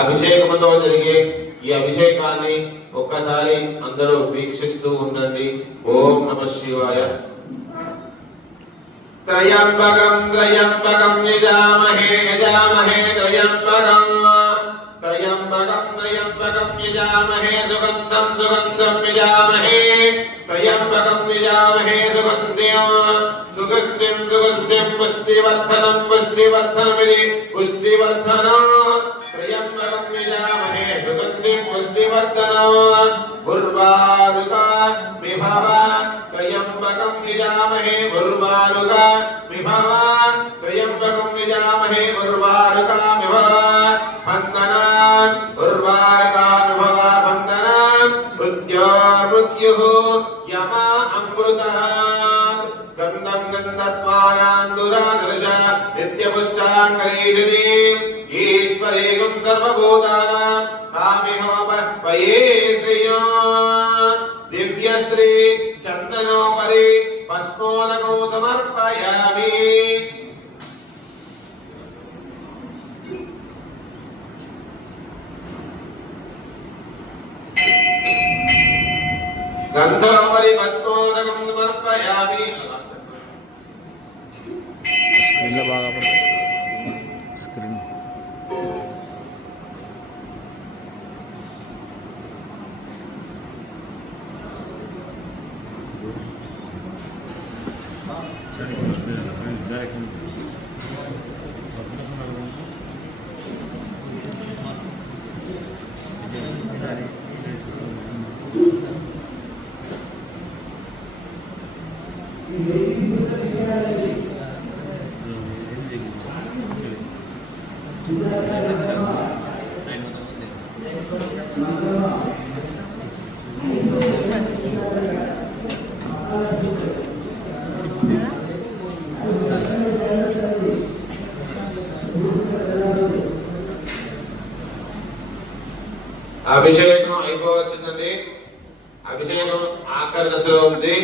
అభిషేకముతో జరిగే ఈ అభిషేకాన్ని ఒక్కసారి అందరూ వీక్షిస్తూ ఉండండి. ఓం నమః శివాయ. త్రయంబకం త్రయంబకం యజామహే యజామహే త్రయంబకం త్రయంబకం త్రయంబకం యజామహే సుగంధం సుగంధం యజామహే త్రయంబకం యజామహే సుగంధిం సుగంధిం సుగంధిం పుష్టివర్ధనం పుష్టివర్ధనమిది పుష్టివర్ధనం త్రయంబకం యజామహే సుగంధిం పుష్టివర్ధనం ఉర్వారుకా విభవ త్రయంబకం యజామహే ఉర్వారుకా విభవ త్రయంబకం యజామహే ఉర్వారుకా విభవ వందనాన్ ఉర్వారుకా విభవ వందనాన్ మృత్యోర్మృత్యుః యమ అమృతాన్ గంధం గంధత్వానాన్ దురాదృశ నిత్యపుష్టాంగరీషిణీ ఈశ్వరీగం సర్వభూతానాం కామిహోపయే శ్రియో దివ్యశ్రీ చందనోపరి భస్మోదకం సమర్పయామి. గంధోపరి భస్మోదకం సమర్పయామి. అభిషేకం అయిపోవచ్చిందండి. అభిషేకం ఆఖరి దశలో ఉంది.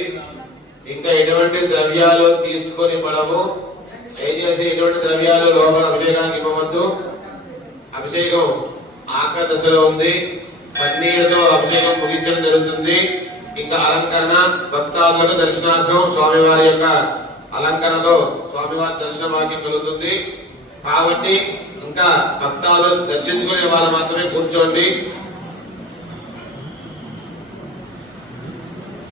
ఇంకా ఎటువంటి ద్రవ్యాలు తీసుకొని పడము. దయచేసి ఎటువంటి ద్రవ్యాలు లోపల అభిషేకానికి ఇవ్వవద్దు. అభిషేకం ఆఖరి దశలో ఉంది. పన్నీరుతో అభిషేకం ముగించడం జరుగుతుంది. ఇంకా అలంకరణ భక్తాదులకు దర్శనార్థం స్వామివారి యొక్క అలంకరణలో స్వామివారి దర్శన భాగ్యం కలుగుతుంది. కాబట్టి ఇంకా భక్తాలు దర్శించుకునే వాళ్ళు మాత్రమే కూర్చోండి.